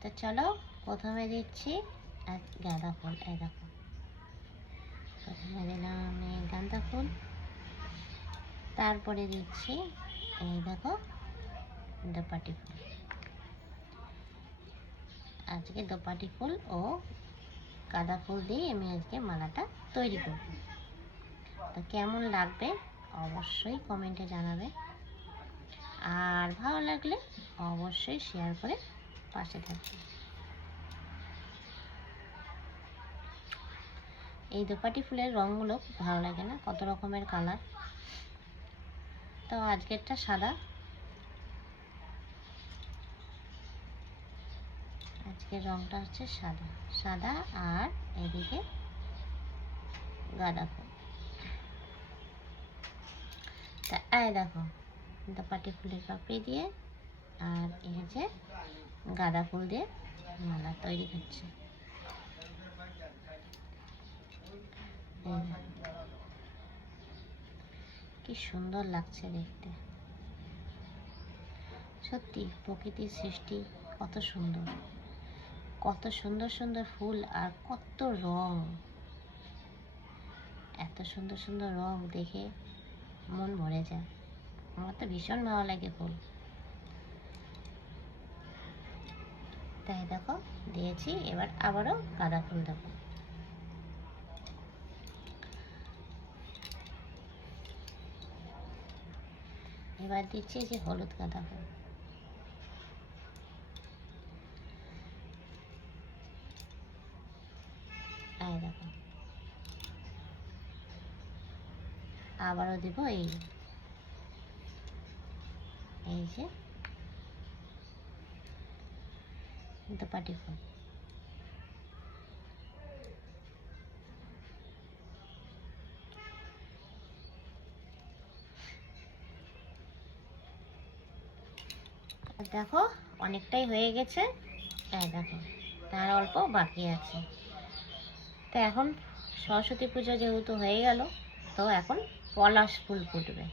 তো চলো প্রথমে দিচ্ছি গাঁদা ফুল। এই দেখো, প্রথমে দিলাম আমি গাঁদা ফুল, তারপরে দিচ্ছি এই দেখো দোপাটি ফুল। আজকে দোপাটি ফুল ও গাঁদা ফুল দিয়ে আমি আজকে মালাটা তৈরি করব। তো কেমন লাগবে অবশ্যই কমেন্টে জানাবে, আর ভালো লাগলে অবশ্যই শেয়ার করে পাশে থাকবে। এই দোপাটি ফুলের রঙগুলো খুব ভালো লাগে না, কত রকমের কালার। তো আজকেরটা সাদা, আজকের রঙটা হচ্ছে সাদা সাদা, আর এদিকে গাঁদা ফুল। তা এই দেখো দোপাটি ফুলের পাপড়ি দিয়ে আর এই যে গাঁদা ফুল দিয়ে মালা তৈরি হচ্ছে। কি সুন্দর লাগছে দেখতে, সত্যি প্রকৃতির সৃষ্টি কত সুন্দর, কত সুন্দর সুন্দর ফুল আর কত রং। এত সুন্দর সুন্দর রং দেখে মন ভরে যায়, আমার তো ভীষণ ভালো লাগে ফুল। তাই দেখো দিয়েছি, এবার আবারও গাঁদা ফুল দেবো। এবার দিচ্ছি যে হলুদ গাঁদা ফুল। এই দেখো আবারও দেব এই যে দোপাটি ফুল। দেখো অনেকটাই হয়ে গেছে, এই দেখো তার অল্প বাকি আছে। তো এখন সরস্বতী পুজো যেহেতু হয়ে গেল, তো এখন পলাশ ফুল ফুটবে।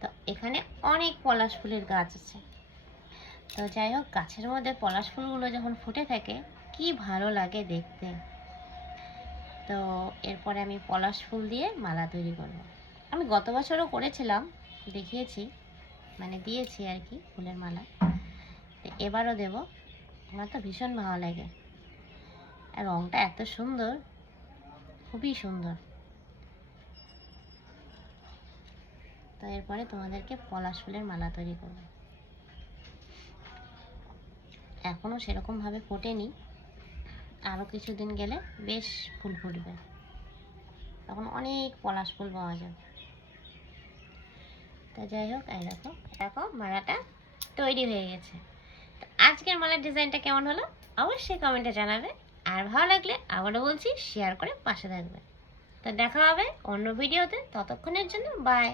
তো এখানে অনেক পলাশ ফুলের গাছ আছে। তো যাই হোক, গাছের মধ্যে পলাশ ফুলগুলো যখন ফুটে থাকে কি ভালো লাগে দেখতে। তো এরপরে আমি পলাশ ফুল দিয়ে মালা তৈরি করব। আমি গত বছরও করেছিলাম, দেখিয়েছি, মানে দিয়েছি আর কি ফুলের মালা। তো এবারও দেব, আমার তো ভীষণ ভালো লাগে, আর রঙটা এত সুন্দর, খুবই সুন্দর। তো এরপরে তোমাদেরকে পলাশ ফুলের মালা তৈরি করব। এখনও সেরকমভাবে ফোটেনি, আরও কিছুদিন গেলে বেশ ফুল ফুটবে, তখন অনেক পলাশ ফুল পাওয়া যাবে। তা যাই হোক, এই দেখো দেখো মালাটা তৈরি হয়ে গেছে। তো আজকের মালার ডিজাইনটা কেমন হলো অবশ্যই কমেন্টে জানাবে, আর ভালো লাগলে আবারও বলছি শেয়ার করে পাশে থাকবে। তো দেখা হবে অন্য ভিডিওতে, ততক্ষণের জন্য বাই।